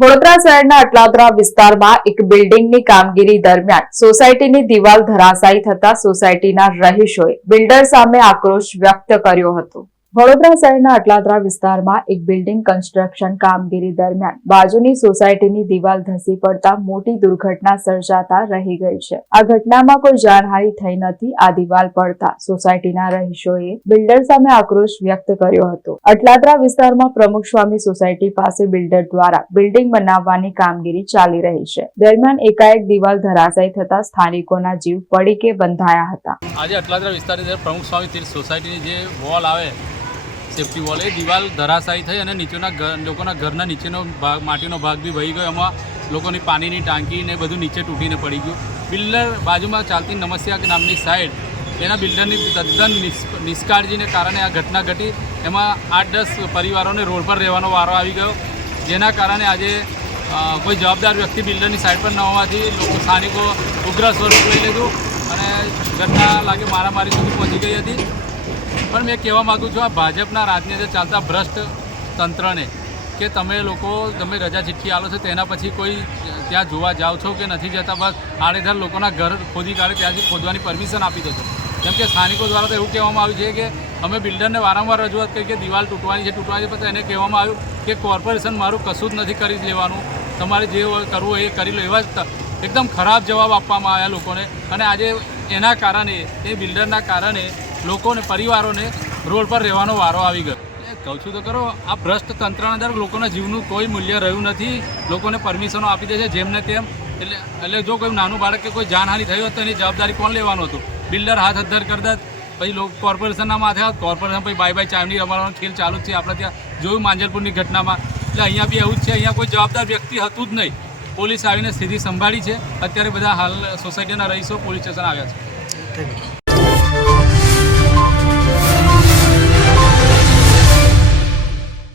વડોદરા શહેરના અટલાદરા વિસ્તારમાં એક બિલ્ડિંગની કામગીરી દરમિયાન સોસાયટીની દિવાલ ધરાશાયી થતા સોસાયટીના રહીશોએ બિલ્ડર સામે આક્રોશ વ્યક્ત કર્યો હતો। વડોદરા શહેરના અટલાદરા વિસ્તારમાં એક બિલ્ડિંગ કન્સ્ટ્રક્શન કામગીરી દરમિયાન બાજુની સોસાયટીની દિવાલ ધસી પડતા મોટી દુર્ઘટના સર્જાતા રહી ગઈ છે। આ ઘટનામાં કોઈ જાનહાનિ થઈ નથી। આ દિવાલ પડતા સોસાયટીના રહીશોએ બિલ્ડર સામે આક્રોશ વ્યક્ત કર્યો હતો। અટલાદરા વિસ્તારમાં પ્રમુખ સ્વામી સોસાયટી પાસે બિલ્ડર દ્વારા બિલ્ડિંગ બનાવવાની કામગીરી ચાલી રહી છે। દરમિયાન એકાએક દિવાલ ધરાશાયી થતા સ્થાનિકોના જીવ પડીકે બંધાયા હતા। આજે અટલાદરા વિસ્તારની અંદર પ્રમુખ સ્વામી સોસાયટીની જે વોલ આવે સેફ્ટી વોલ એ દિવાલ ધરાશાયી થઈ અને નીચેના લોકોના ઘરના નીચેનો ભાગ માટીનો ભાગ બી વહી ગયો। એમાં લોકોની પાણીની ટાંકી ને બધું નીચે તૂટીને પડી ગયું। બિલ્ડર બાજુમાં ચાલતી નમસ્યા નામની સાઈડ એના બિલ્ડરની તદ્દન નિષ્કાળજીને કારણે આ ઘટના ઘટી। એમાં 8-10 પરિવારોને રોડ પર રહેવાનો વારો આવી ગયો, જેના કારણે આજે કોઈ જવાબદાર વ્યક્તિ બિલ્ડરની સાઈડ પર ન હોવાથી લોકો સ્થાનિકો ઉગ્ર સ્વરૂપ લઈ લીધું અને ઘટના લાગે મારામારી સુધી પહોંચી ગઈ હતી। પણ મેં કહેવા માગું છું આ ભાજપના રાજની અંદર ચાલતા ભ્રષ્ટ તંત્રને કે તમે રજા ચિઠ્ઠી આલો છો તેના પછી કોઈ ત્યાં જોવા જાઓ છો કે નથી જતા, બસ આડેધડ લોકોના ઘર ખોદી કાઢે ત્યાંથી ખોદવાની પરમિશન આપી દો છો। કેમ કે સ્થાનિકો દ્વારા તો એવું કહેવામાં આવ્યું છે કે અમે બિલ્ડરને વારંવાર રજૂઆત કરી કે દિવાલ તૂટવાની છે પણ એને કહેવામાં આવ્યું કે કોર્પોરેશન મારું કશું જ નથી કરી લેવાનું, તમારે જે કરવું એ કરી લો। એવા જ એકદમ ખરાબ જવાબ આપવામાં આવ્યા લોકોને અને આજે એના કારણે એ બિલ્ડરના કારણે લોકોને પરિવારોને રોડ પર રહેવાનો વારો આવી ગયો। કહું છું તો કરો, આ ભ્રષ્ટ તંત્રના અંદર લોકોના જીવનું કોઈ મૂલ્ય રહ્યું નથી। લોકોને પરમિશનો આપી દે છે જેમને તેમ। એટલે જો કોઈ નાનું બાળક કે કોઈ જાનહાનિ થઈ હોત તો એની જવાબદારી કોણ લેવાનું હતું? બિલ્ડર હાથ અદ્ધર કરતા પછી કોર્પોરેશનના માથે હોત, કોર્પોરેશન પછી બાય ચાવની રમાડવાનો ખેલ ચાલુ જ છે। આપણે ત્યાં જોયું માંજલપુરની ઘટનામાં। એટલે અહીંયા બી એવું જ છે, અહીંયા કોઈ જવાબદાર વ્યક્તિ હતું જ નહીં। પોલીસ આવીને સ્થિતિ સંભાળી છે। અત્યારે બધા હાલ સોસાયટીના રહીશો પોલીસ સ્ટેશન આવ્યા છે।